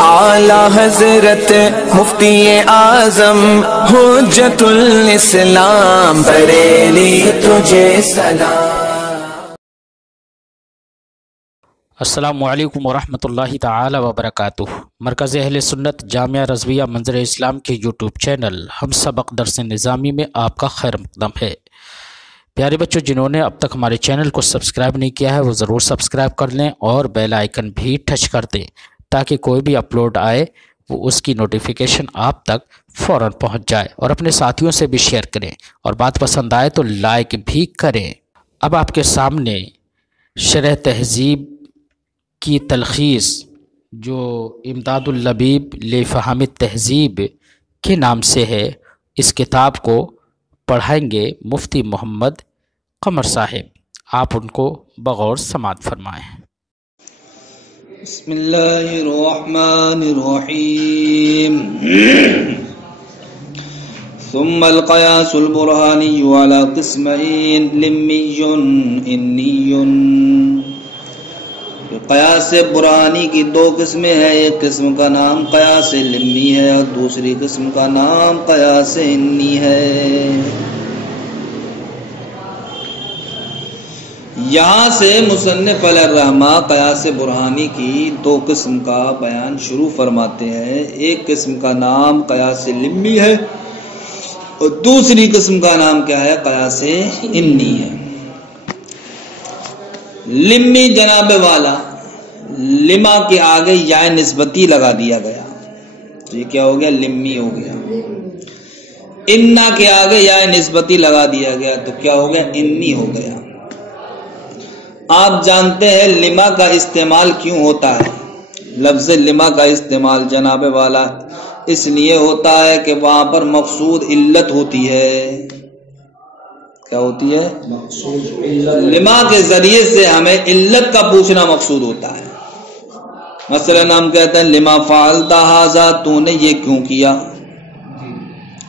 اعلی حضرت مفتی اعظم حجت الاسلام بریلی تجھے سلام۔ السلام علیکم ورحمۃ اللہ تعالی وبرکاتہ۔ مرکز اہل سنت جامعہ رضویہ منظر اسلام کے یوٹیوب چینل ہم سبق درس نظامی میں آپ کا خیر مقدم ہے۔ پیارے بچوں، جنہوں نے اب تک ہمارے چینل کو سبسکرائب نہیں کیا ہے وہ ضرور سبسکرائب کر لیں اور بیل آئیکن بھی ٹچ کر دیں تاکہ کوئی بھی اپلوڈ آئے وہ اس کی نوٹیفیکیشن آپ تک فوراً پہنچ جائے، اور اپنے ساتھیوں سے بھی شیئر کریں، اور بات پسند آئے تو لائک بھی کریں۔ اب آپ کے سامنے شرح تہذیب کی تلخیص جو امداد اللبیب لفہم التہذیب کے نام سے ہے، اس کتاب کو پڑھائیں گے مفتی محمد قمر صاحب۔ آپ ان کو بغور سماعت فرمائیں۔ بسم اللہ الرحمن الرحیم۔ ثم القیاس البرہانی علی قسمین لمی انی۔ قیاس برہانی کی دو قسمیں ہیں، ایک قسم کا نام قیاس لمی ہے اور دوسری قسم کا نام قیاس انی ہے۔ یہاں سے مصنف علیہ الرحمہ قیاس برہانی کی دو قسم کا بیان شروع فرماتے ہیں۔ ایک قسم کا نام قیاس لمی ہے اور دوسری قسم کا نام کیا ہے؟ قیاس انی ہے۔ لمی جناب والا، لما کے آگے یا نسبتی لگا دیا گیا، یہ کیا ہو گیا؟ لمی ہو گیا۔ انا کے آگے یا نسبتی لگا دیا گیا تو کیا ہو گیا؟ انی ہو گیا۔ آپ جانتے ہیں لما کا استعمال کیوں ہوتا ہے؟ لفظ لما کا استعمال جناب والا اس لیے ہوتا ہے کہ وہاں پر مقصود علت ہوتی ہے۔ کیا ہوتی ہے؟ لما کے ذریعے سے ہمیں علت کا پوچھنا مقصود ہوتا ہے۔ مثلا ہم کہتے ہیں لما فعلت ھذا، تو نے یہ کیوں کیا،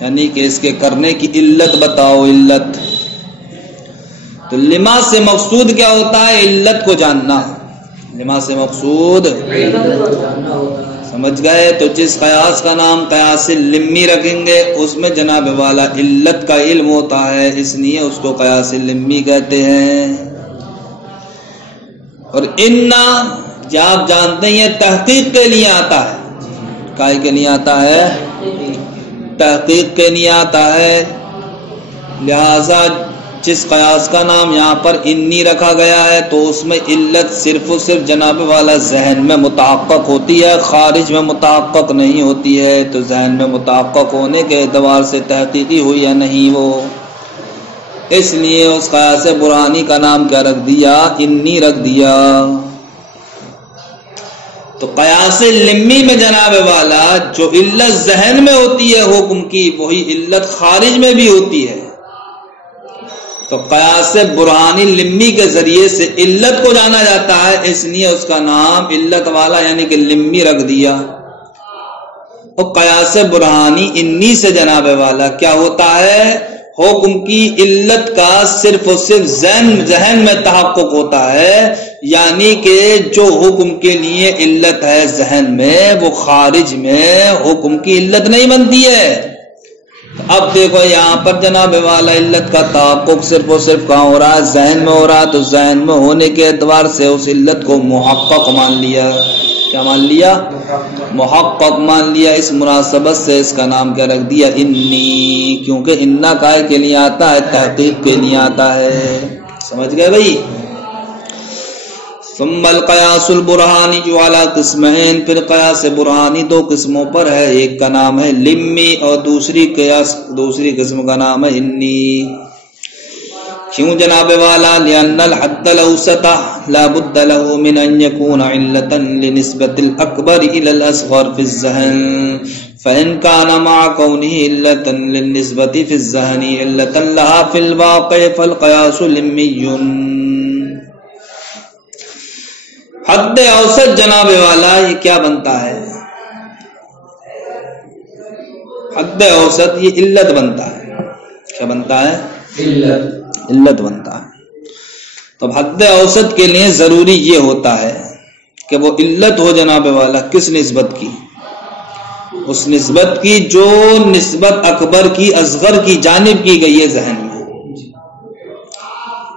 یعنی کہ اس کے کرنے کی علت بتاؤ، علت۔ تو لما سے مقصود کیا ہوتا ہے؟ علت کو جاننا۔ لما سے مقصود سمجھ گئے؟ تو جس قیاس کا نام قیاس لمی رکھیں گے اس میں جناب والا علت کا علم ہوتا ہے، اس لیے اس کو قیاس لمی کہتے ہیں۔ اور انا جو آپ جانتے ہیں یہ تحقیق کے لیے آتا ہے۔ کائے کے لیے آتا ہے؟ تحقیق کے لیے آتا ہے۔ لہذا جس قیاس کا نام یہاں پر انی رکھا گیا ہے تو اس میں علت صرف و صرف جناب والا ذہن میں متحقق ہوتی ہے، خارج میں متحقق نہیں ہوتی ہے۔ تو ذہن میں متحقق ہونے کے اعتبار سے تحقیقی ہوئی یا نہیں وہ، اس لیے اس قیاس برہانی کا نام کیا رکھ دیا؟ انی رکھ دیا۔ تو قیاس لمی میں جناب والا جو علت ذہن میں ہوتی ہے حکم کی، وہی علت خارج میں بھی ہوتی ہے۔ تو قیاس برہانی لمی کے ذریعے سے علت کو جانا جاتا ہے، اس لیے اس کا نام علت والا یعنی کہ لمی رکھ دیا۔ اور قیاس برہانی انی سے جناب والا کیا ہوتا ہے؟ حکم کی علت کا صرف و صرف ذہن میں تحقق ہوتا ہے، یعنی کہ جو حکم کے لیے علت ہے ذہن میں وہ خارج میں حکم کی علت نہیں بنتی ہے۔ اب دیکھو یہاں پر جناب والا علت کا تحقق صرف و صرف کہاں ہو رہا ہے؟ ذہن میں ہو رہا ہے۔ تو ذہن میں ہونے کے اعتبار سے اس علت کو محقق مان لیا۔ کیا مان لیا؟ محقق مان لیا۔ اس مناسبت سے اس کا نام کیا رکھ دیا؟ انی، کیونکہ انا کائے کے لیے آتا ہے؟ تحقیق کے لیے آتا ہے۔ سمجھ گئے بھائی؟ ثم القیاس البرہانی جو علی قسمین، پھر قیاس برہانی دو قسموں پر ہے، ایک کا نام ہے لمی اور دوسری قسم کا نام ہے انی۔ کیوں جناب والا؟ لأن الحد الأوسط لا بد له من أن يكون علة لنسبة الأكبر إلى الأصغر في الذهن، فإن كان مع كونه علة للنسبة في الذهن علة لها في الواقع فالقياس لمي۔ حد اوسط جناب والا یہ کیا بنتا ہے؟ حد اوسط یہ علت بنتا ہے۔ کیا بنتا ہے؟ علت بنتا ہے۔ تو حد اوسط کے لیے ضروری یہ ہوتا ہے کہ وہ علت ہو جناب والا کس نسبت کی؟ اس نسبت کی جو نسبت اکبر کی اصغر کی جانب کی گئی ہے ذہن میں.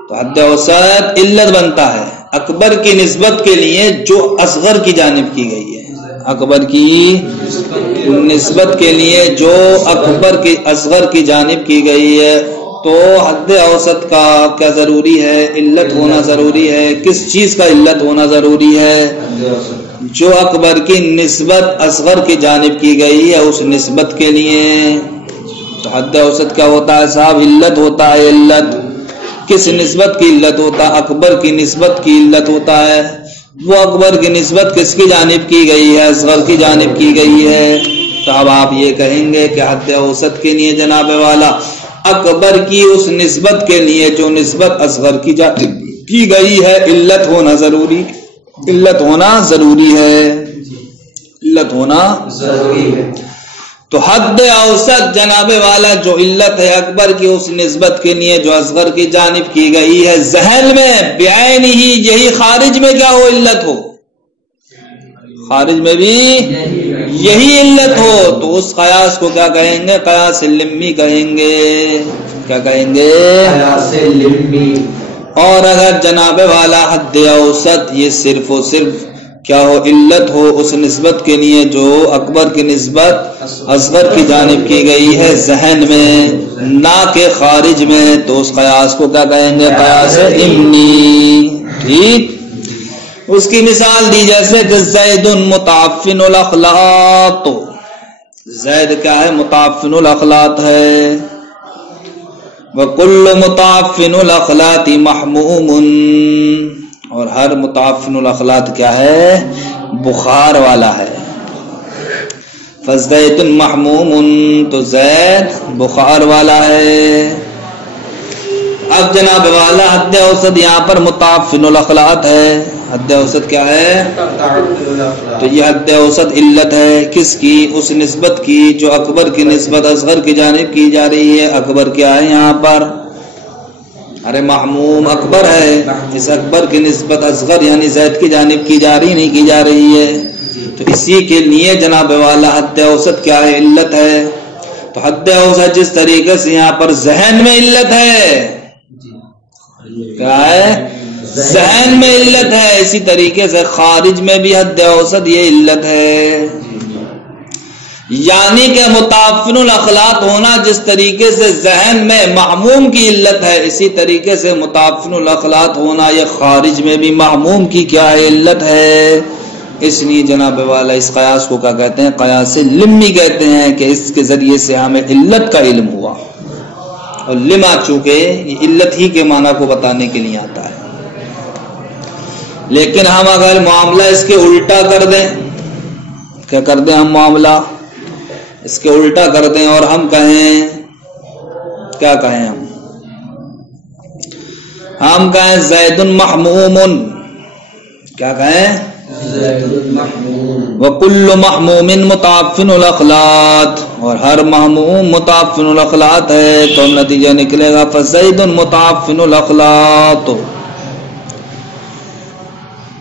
تو حد اوسط علت بنتا ہے اکبر کی نسبت کے لیے جو اصغر کی جانب کی گئی ہے. اکبر کی نسبت کے لیے جو اکبر کی اصغر کی جانب کی گئی ہے تو حد اوسط کا کیا ضروری ہے؟ علت ہونا ضروری ہے. کس چیز کا علت ہونا ضروری ہے؟ جو اکبر کی نسبت اصغر کی جانب کی گئی ہے اس نسبت کے لیے. تو حد اوسط کیا ہوتا ہے صاحب؟ علت ہوتا ہے. علت کس نسبت کی علت ہوتا ہے؟ اکبر کی نسبت کی علت ہوتا ہے. وہ اکبر کی نسبت کس کی جانب کی گئی ہے؟ اصغر کی جانب کی گئی ہے. تو اب آپ یہ کہیں گے کہ حد اوسط کے لیے جناب والا اکبر کی اس نسبت کے لیے جو نسبت اصغر کی جانب کی گئی ہے علت ہونا ضروری ہے. علت ہونا ضروری ہے. تو حد اوسط جناب والا جو علت ہے اکبر کی اس نسبت کے لیے جو اصغر کی جانب کی گئی ہے ذہن میں بعین ہی، یہی خارج میں کیا ہو؟ علت ہو. خارج میں بھی یہی علت ہو تو اس قیاس کو کیا کہیں گے؟ قیاس لمی کہیں گے. کیا کہیں گے؟ قیاس لمی. اور اگر جناب والا حد اوسط یہ صرف و صرف کیا ہو؟ علت ہو اس نسبت کے لیے جو اکبر کی نسبت اصغر کی جانب کی گئی ہے ذہن میں نہ کہ خارج میں، تو اس قیاس کو کیا کہیں گے؟ قیاس امنی. ٹھیک. اس کی مثال دی جیسے کہ زید متعفن الاخلاط. زید کیا ہے؟ متعفن الاخلاط ہے. وَكُلُّ مُتَعَفِّنُ الْأَخْلَاطِ مَحْمُومٌ. اور ہر متعفن الاخلاط کیا ہے؟ بخار والا ہے. فَزَيْدٌ مَحْمُومٌ. تو زید بخار والا ہے. اب جناب والا حد اوسط یہاں پر متعفن الاخلاط ہے. حد اوسط کیا ہے؟ تو یہ حد اوسط علت ہے کس کی؟ اس نسبت کی جو اکبر کی نسبت اصغر کی جانب کی جا رہی ہے. اکبر کیا ہے یہاں پر؟ ارے محموم اکبر ہے. اس اکبر کی نسبت اصغر یعنی زید کی جانب کی جا رہی نہیں کی جا رہی ہے. تو اسی کے لیے جناب والا حد اوسط کیا ہے؟ علت ہے. تو حد اوسط جس طریقے سے یہاں پر ذہن میں علت ہے، کیا ہے؟ ذہن میں علت ہے، اسی طریقے سے خارج میں بھی حد اوسط یہ علت ہے. یعنی کہ متعفن الاخلاط ہونا جس طریقے سے ذہن میں محموم کی علت ہے، اسی طریقے سے متعفن الاخلاط ہونا یہ خارج میں بھی محموم کی کیا ہے؟ علت ہے. اس لیے جناب والا اس قیاس کو کیا کہتے ہیں؟ قیاس لمی کہتے ہیں کہ اس کے ذریعے سے ہمیں علت کا علم ہوا. اور لما چونکہ یہ علت ہی کے معنی کو بتانے کے لیے آتا ہے. لیکن ہم اگر معاملہ اس کے الٹا کر دیں، کیا کر دیں؟ ہم معاملہ اس کے الٹا کر دیں اور ہم کہیں، کیا کہیں؟ ہم کہیں زید محموم. کیا کہیں؟ وَكُلُّ مَحْمُومٍ مُتَعَفِّنُ الْأَخْلَاط. اور ہر محموم متعفن الاخلاط ہے. تو نتیجہ نکلے گا فَزَيْدٌ مُتَعَفِّنُ الْأَخْلَاط.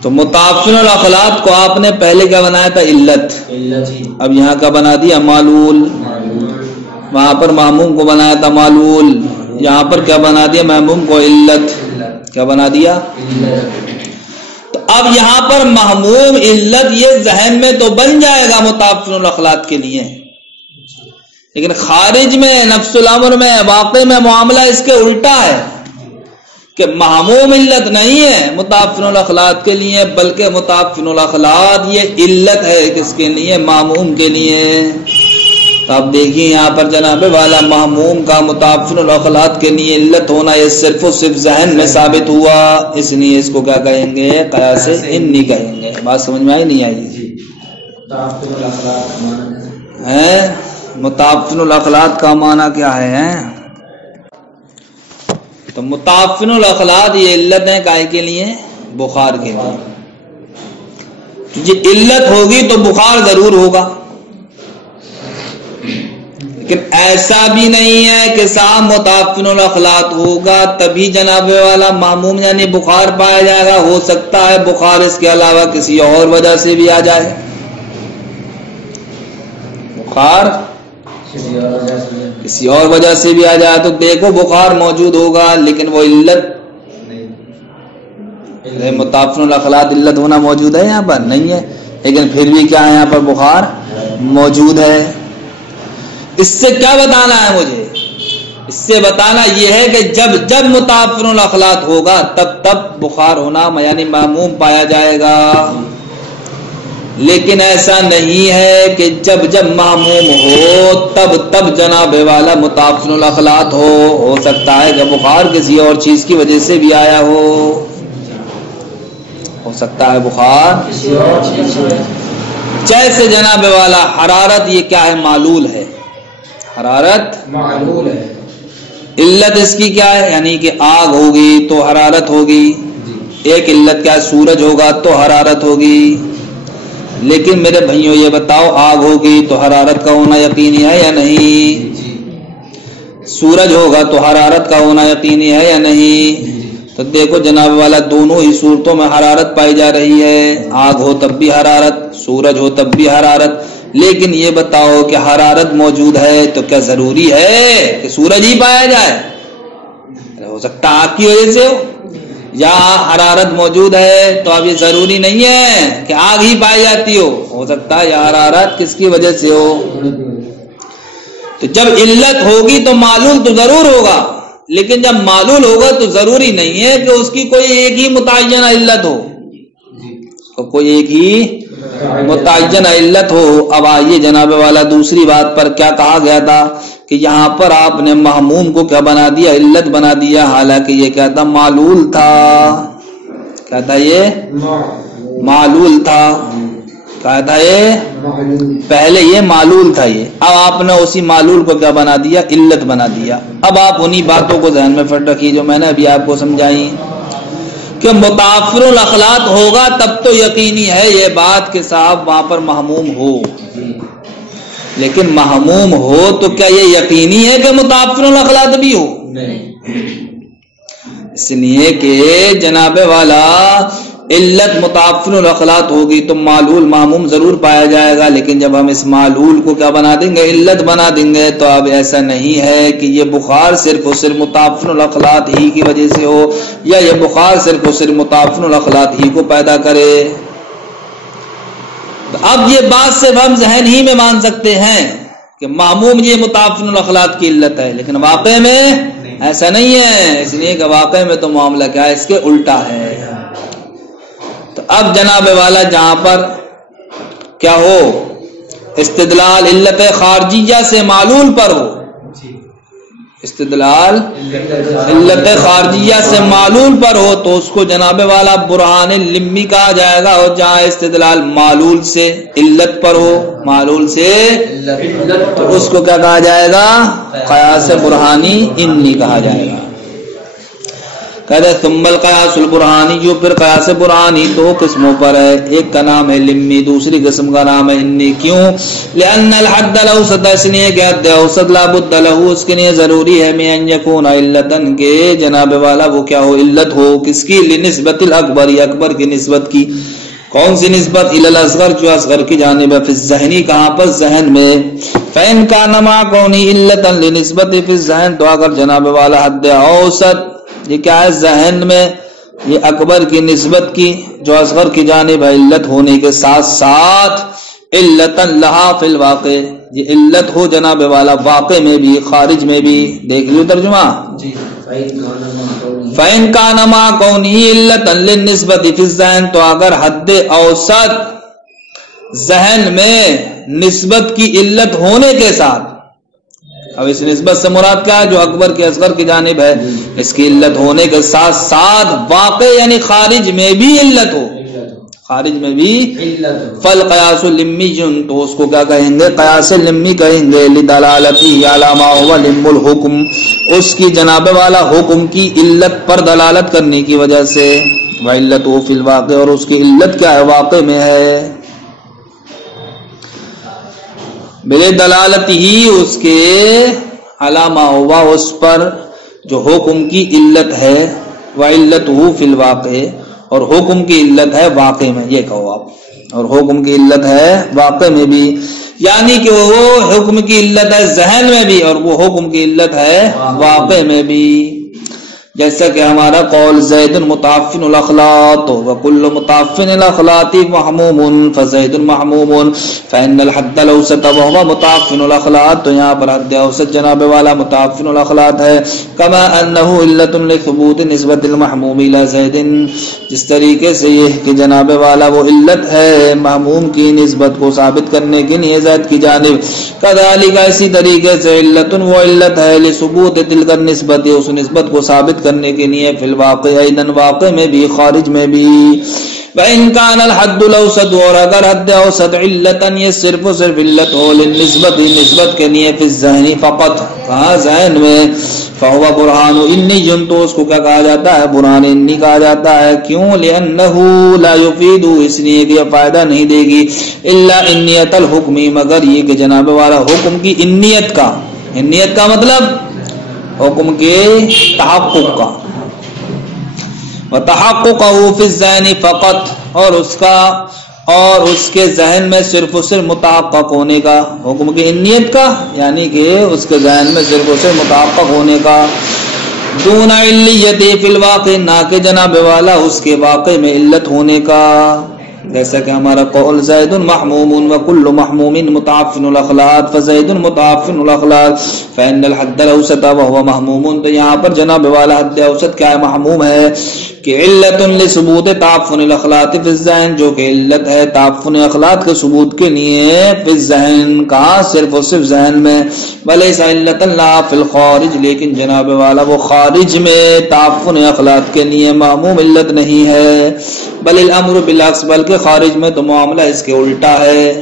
تو متعفن الاخلاط کو آپ نے پہلے کیا بنایا تھا؟ علت. اب یہاں کا بنا دیا معلول. وہاں پر محموم کو بنایا تھا معلول، یہاں پر کیا بنا دیا؟ محموم کو علت. کیا بنا دیا؟ تو اب یہاں پر محموم علت یہ ذہن میں تو بن جائے گا متعفن الاخلاط کے لیے، لیکن خارج میں نفس الامر میں واقع میں معاملہ اس کے الٹا ہے کہ محموم علت نہیں ہے متعفن الاخلاط کے لیے، بلکہ متعفن الاخلاط یہ علت ہے کس کے لیے؟ محموم کے لیے. تو آپ دیکھیے یہاں پر جناب والا محموم کا متعفن الاخلاط کے لیے علت ہونا یہ صرف و صرف ذہن میں ثابت ہوا. اس لیے اس کو کیا کہیں گے؟ قیاس انی کہیں گے. بات سمجھ میں آئی نہیں آئی؟ متعفن الاخلاط کا معنی کیا ہے؟ تو متعفن الاخلاط یہ علت ہے کائے کے لیے؟ بخار کے لیے. یہ علت ہوگی تو بخار ضرور ہوگا. لیکن ایسا بھی نہیں ہے کہ صاحب متعفن الاخلاط ہوگا تبھی جناب والا معموم یعنی بخار پایا جائے گا. ہو سکتا ہے بخار اس کے علاوہ کسی اور وجہ سے بھی آ جائے. بخار کسی اور وجہ سے بھی آ جائے تو دیکھو بخار موجود ہوگا لیکن وہ علت متعفن الاخلاط علت ہونا موجود ہے یہاں پر نہیں ہے, لیکن پھر بھی کیا ہے یہاں پر بخار موجود ہے. اس سے کیا بتانا ہے مجھے؟ اس سے بتانا یہ ہے کہ جب متعفن الاخلاط ہوگا تب بخار ہونا یعنی معموم پایا جائے گا. لیکن ایسا نہیں ہے کہ جب معموم ہو تب جناب والا متعفن الاخلاط ہو سکتا ہے کہ بخار کسی اور چیز کی وجہ سے بھی آیا ہو سکتا ہے بخار کسی اور چیز سے. جیسے جناب والا حرارت یہ کیا ہے؟ معلول ہے. حرارت معلول ہے. علت اس کی کیا ہے؟ یعنی کہ آگ ہوگی تو حرارت ہوگی. ایک علت کیا ہے؟ سورج ہوگا تو حرارت ہوگی. لیکن میرے بھائیوں یہ بتاؤ آگ ہوگی تو حرارت کا ہونا یقینی ہے یا نہیں؟ سورج ہوگا تو حرارت کا ہونا یقینی ہے یا نہیں؟ تو دیکھو جناب والا دونوں ہی صورتوں میں حرارت پائی جا رہی ہے. آگ ہو تب بھی حرارت, سورج ہو تب بھی حرارت. لیکن یہ بتاؤ کہ حرارت موجود ہے تو کیا ضروری ہے کہ سورج ہی پایا جائے؟ ہو سکتا آگ کی وجہ سے ہو, یا حرارت موجود ہے تو اب یہ ضروری نہیں ہے کہ آگ ہی پائی جاتی ہو سکتا ہے یا حرارت کس کی وجہ سے ہو. تو جب علت ہوگی تو معلول تو ضرور ہوگا, لیکن جب معلول ہوگا تو ضروری نہیں ہے کہ اس کی کوئی ایک ہی متعینہ علت ہو, کوئی ایک ہی متعینہ علت ہو. اب آئیے جناب والا دوسری بات پر کیا کہا گیا تھا کہ یہاں پر آپ نے محموم کو کیا بنا دیا؟ علت بنا دیا, حالانکہ یہ کیا تھا؟ معلول تھا. کیا تھا یہ؟ معلول تھا. کیا تھا یہ؟ پہلے یہ معلول تھا. یہ اب آپ نے اسی معلول کو کیا بنا دیا؟ علت بنا دیا. اب آپ انہی باتوں کو ذہن میں فٹ رکھیے جو میں نے ابھی آپ کو سمجھائی کہ متعفن الاخلاط ہوگا تب تو یقینی ہے یہ بات کہ صاحب وہاں پر محموم ہو. لیکن محموم ہو تو کیا یہ یقینی ہے کہ متعفن الاخلاط بھی ہو؟ اس لیے کہ جناب والا علت متعفن الاخلاط ہوگی تو معلول معموم ضرور پایا جائے گا. لیکن جب ہم اس معلول کو کیا بنا دیں گے؟ علت بنا دیں گے. تو اب ایسا نہیں ہے کہ یہ بخار صرف اور صرف متعفن الاخلاط ہی کی وجہ سے ہو, یا یہ بخار صرف اور صرف متعفن الاخلاط ہی کو پیدا کرے. اب یہ بات صرف ہم ذہن ہی میں مان سکتے ہیں کہ معموم یہ متعفن الاخلاط کی علت ہے, لیکن واقع میں ایسا نہیں ہے. اس لیے کہ واقع میں تو معاملہ کیا ہے؟ اس کے الٹا ہے. تو اب جناب والا جہاں پر کیا ہو استدلال علت خارجیہ سے معلول پر ہو, استدلال علت خارجیہ سے معلول پر ہو تو اس کو جناب والا برہان لمی کہا جائے گا. اور جہاں استدلال معلول سے علت پر ہو, معلول سے تو اس کو کیا کہا جائے گا؟ قیاس برہانی انی کہا جائے گا. کہتے ہیں ثم القیاس البرہانی, جو پھر قیاس برہانی دو قسموں پر ہے. ایک کا نام ہے لمی, دوسری قسم کا نام ہے انی. کیوں؟ لأن الحد الاوسط, اس لیے کہ حد اوسط لا بد له, اس کے لیے ضروری ہے میں ان یکون علتن, کے جناب والا وہ کیا ہو؟ علت ہو. کس کی؟ لنسبت الاکبر, اکبر کی نسبت کی. کون سی نسبت؟ الی الاصغر, جو اصغر کی جانب ہے. فی الذہنی, کہاں پر؟ ذہن میں. فإن كان مع كونه علة لنسبت فی الذہن, تو اگر جناب والا حد اوسط یہ کیا ہے؟ ذہن میں یہ اکبر کی نسبت کی جو اصغر کی جانب ہے, علت ہونے کے ساتھ ساتھ علتن لہا فی الواقع, یہ علت ہو جناب والا واقع میں بھی خارج میں بھی. دیکھ لو ترجمہ. فَإِن كَانَ مَا كَوْنِهِ عِلَّةً لِلنِّسْبَةِ فِي الذَّهْنِ, تو اگر حد اوسط ذہن میں نسبت کی علت ہونے کے ساتھ, اب اس نسبت سے مراد کیا ہے؟ جو اکبر کے اصغر کی جانب ہے, اس کی علت ہونے کے ساتھ ساتھ واقع یعنی خارج میں بھی علت ہو, خارج میں بھی فالقیاس لمی, تو اس کو کیا کہیں گے؟ قیاس لمی کہیں گے. لدلالتی علی ما هو لم الحکم, اس کی جناب والا حکم کی علت پر دلالت کرنے کی وجہ سے. وعلتہ فی الواقع, اور اس کی علت کیا ہے؟ واقع میں ہے. بالدلالت ہی اس کے علامہ ہوا اس پر جو حکم کی علت ہے، وعلتہ فی الواقع، اور حکم کی علت ہے واقع میں، یہ کہو آپ، اور حکم کی علت ہے واقع میں بھی، یعنی کہ وہ حکم کی علت ہے ذہن میں بھی اور وہ حکم کی علت ہے واقع میں بھی. جیسا کہ ہمارا قول زید متعفن الاخلاط وکل متعفن الاخلاط محموم فزید محموم فإن الحد الاوسط وهو متعفن الاخلاط، تو یہاں پر حد اوسط جناب والا متعفن الاخلاط ہے. کما انه علت لثبوت نسبت المحموم الى زید، جس طریقے سے یہ کہ جناب والا وہ علت ہے محموم کی نسبت کو ثابت کرنے کے لیے زید کی جانب. کذالک اسی طریقے سے علت وہ علت ہے لثبوت تلک النسبت، اس نسبت کو ثابت کرنے کے لیے فی الواقع ایضا واقع میں بھی خارج میں بھی. وَإِن كَانَ الْحَدُّ الْأَوْسَطُ، اور اگر حد اوسط علتاً یہ صرف و صرف علت ہو للنسبت نسبت کے لیے فی الذہن فقط، کہاں ذہن میں، فَهُوَ بُرْحَانُ إِنِّيٌّ، تو اس کو کیا کہا جاتا ہے؟ برہان انی کہا جاتا ہے. کیوں؟ لِأَنَّهُ لَا يُفِيدُ، اس لیے کہ یہ فائدہ نہیں دے گی الا انیت الحکم، مگر یہ کہ جناب والا حکم کی انیت کا، انیت کا مطلب حکم کے تحقق کا، وتحققه فی الذہن فقط، اور اس کا اور اس کے ذہن میں صرف و صرف متحقق ہونے کا، حکم کی انیت کا یعنی کہ اس کے ذہن میں صرف و صرف متحقق ہونے کا. دون علیت فی الواقع، نہ کہ جناب والا اس کے واقع میں علت ہونے کا. جیسا کہ ہمارا قول زید محموم وکل محموم متعفن الاخلاط فزید متعفن الاخلاط فإن الحد الاوسط وهو محموم، تو یہاں پر جناب والا حد اوسط کیا ہے؟ محموم ہے. کہ علت لثبوت تعفن الاخلاط فی الذہن، جو کہ علت ہے تعفن اخلاط کے ثبوت کے لیے فی الذہن، کہاں؟ صرف و صرف ذہن میں. ولیس علت لا فی الخارج، لیکن جناب والا وہ خارج میں تعفن اخلاط کے لیے محموم علت نہیں ہے. بل الامر بالعکس، بلکہ خارج میں تو معاملہ اس کے الٹا ہے،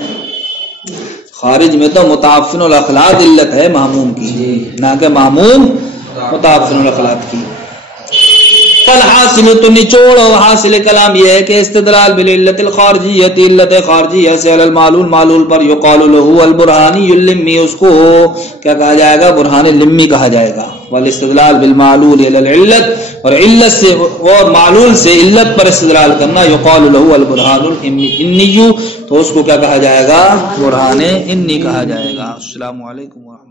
خارج میں تو متعفن الاخلاط علت ہے محموم کی، نہ کہ محموم متعفن الاخلاط کی. فالحاصل، تو نچوڑ و حاصل کلام یہ ہے کہ استدلال بالعلت الخارجیت، علت خارجیہ سے علی المعلول، معلول پر، یقال له البرہانی اللمی، اس کو کیا کہا جائے گا؟ برہان لمی کہا جائے گا. والاستدلال بالمعلول علی العلت، اور علت سے اور معلول سے علت پر استدلال کرنا، یقال له البرہان الانی، تو اس کو کیا کہا جائے گا؟ برہان انی کہا جائے گا. السلام علیکم ورحمۃ اللہ.